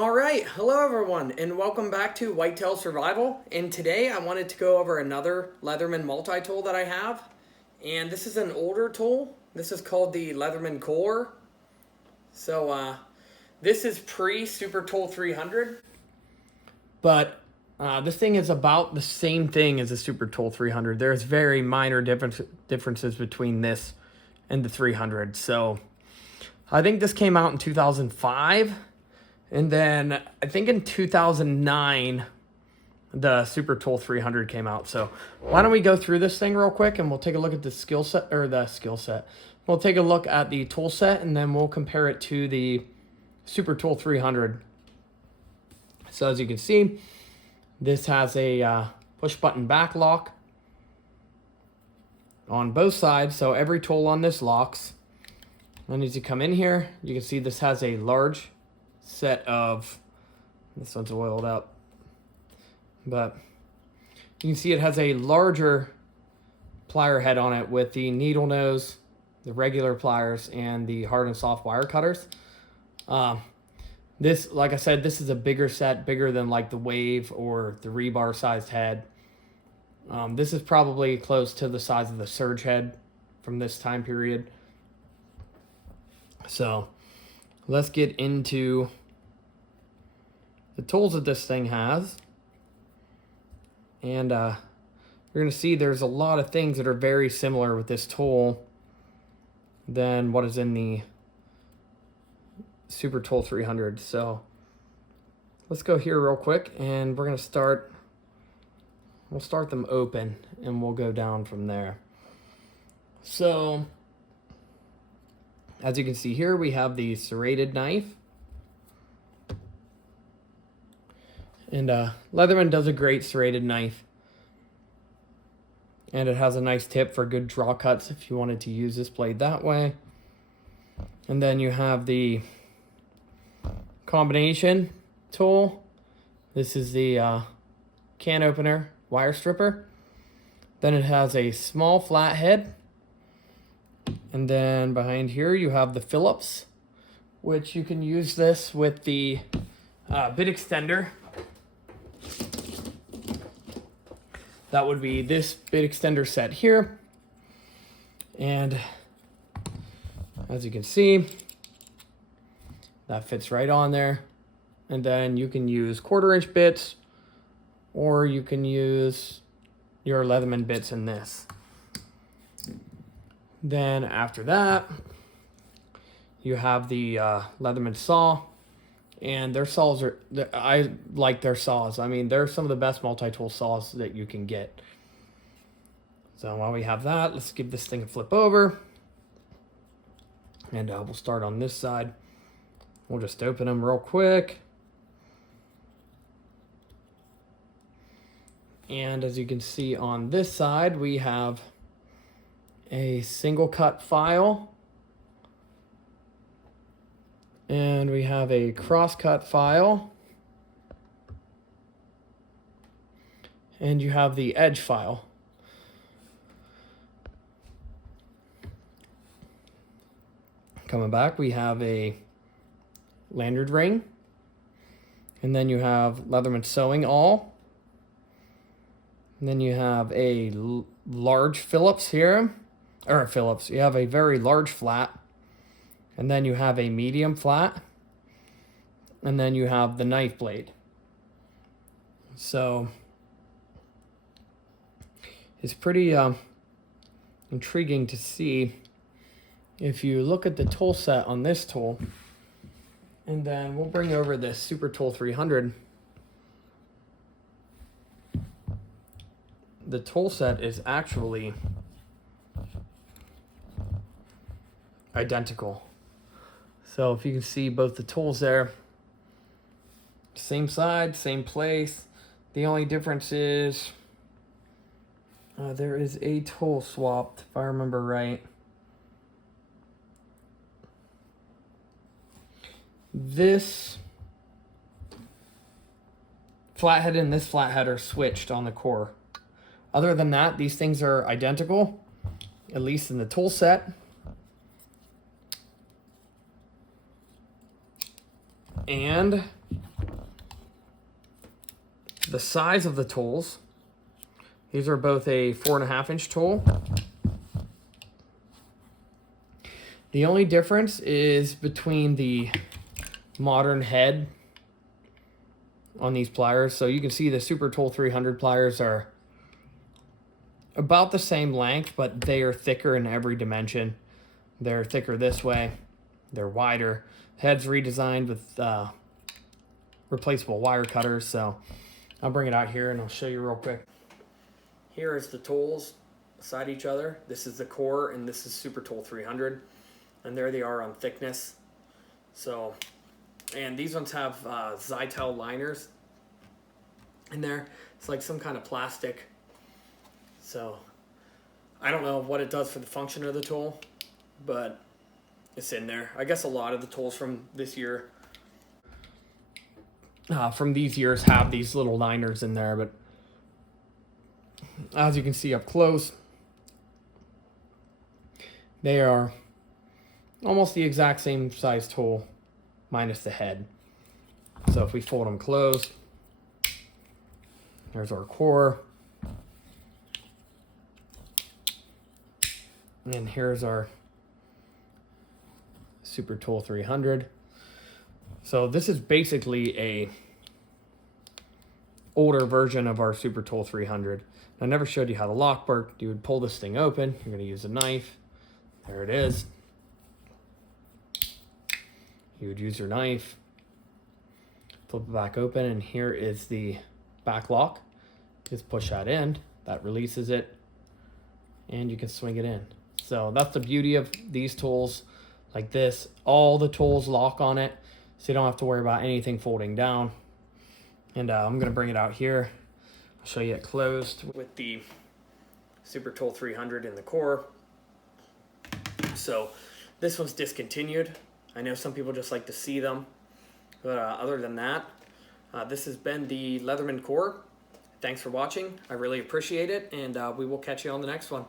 All right, hello everyone, and welcome back to Whitetail Survival. And today I wanted to go over another Leatherman multi-tool that I have. And this is an older tool. This is called the Leatherman Core. So this is pre-Super Tool 300. But this thing is about the same thing as the Super Tool 300. There's very minor differences between this and the 300. So I think this came out in 2005. And then I think in 2009, the Super Tool 300 came out. So why don't we go through this thing real quick and we'll take a look at the skill set. We'll take a look at the tool set and then we'll compare it to the Super Tool 300. So as you can see, this has a push button back lock on both sides. So every tool on this locks. And as you come in here, you can see this has a large set of, this one's oiled up, but you can see it has a larger plier head on it with the needle nose, the regular pliers, and the hard and soft wire cutters. This, like I said, this is a bigger set, bigger than like the Wave or the rebar sized head. This is probably close to the size of the Surge head from this time period. So let's get into the tools that this thing has. And you're going to see there's a lot of things that are very similar with this tool than what is in the Super Tool 300. So let's go here real quick and we're going to start, we'll start them open and we'll go down from there. So as you can see here, we have the serrated knife. And Leatherman does a great serrated knife. And it has a nice tip for good draw cuts if you wanted to use this blade that way. And then you have the combination tool. This is the can opener wire stripper. Then it has a small flat head. And then behind here you have the Phillips, which you can use this with the bit extender. That would be this bit extender set here. And as you can see, that fits right on there. And then you can use 1/4-inch bits, or you can use your Leatherman bits in this. Then after that, you have the Leatherman saw, and their saws are, I like their saws. I mean, they're some of the best multi-tool saws that you can get. So while we have that, let's give this thing a flip over. And we'll start on this side. We'll just open them real quick. And as you can see on this side, we have a single cut file. And we have a cross-cut file. And you have the edge file. Coming back, we have a lanyard ring. And then you have Leatherman sewing awl. And then you have a large Phillips here. Or Phillips, you have a very large flat. And then you have a medium flat. And then you have the knife blade. So it's pretty intriguing to see. If you look at the tool set on this tool, and then we'll bring over this Super Tool 300. The tool set is actually identical. So if you can see both the tools there, same side, same place. The only difference is there is a tool swapped, if I remember right. This flathead and this flathead are switched on the core. Other than that, these things are identical, at least in the tool set. And the size of the tools. These are both a 4.5-inch tool. The only difference is between the modern head on these pliers. So you can see the Super Tool 300 pliers are about the same length, but they are thicker in every dimension. They're thicker this way. They're wider. Head's redesigned with replaceable wire cutters. So I'll bring it out here and I'll show you real quick. Here is the tools beside each other. This is the core and this is Super Tool 300. And there they are on thickness. So, and these ones have Zytel liners in there. It's like some kind of plastic. So I don't know what it does for the function of the tool, but it's in there. I guess a lot of the tools from this year, from these years, have these little liners in there. But as you can see up close, they are almost the exact same size tool minus the head. So if we fold them closed, there's our core. And here's our Super Tool 300. So this is basically a older version of our Super Tool 300. I never showed you how the lock worked. You would pull this thing open. You're going to use a knife. There it is. You would use your knife, flip it back open, and here is the back lock. Just push that in. That releases it, and you can swing it in. So that's the beauty of these tools like this. All the tools lock on it, so you don't have to worry about anything folding down. And I'm going to bring it out here. I'll show you it closed with the Super Tool 300 in the core. So this one's discontinued. I know some people just like to see them, but other than that, this has been the Leatherman core. Thanks for watching. I really appreciate it, and we will catch you on the next one.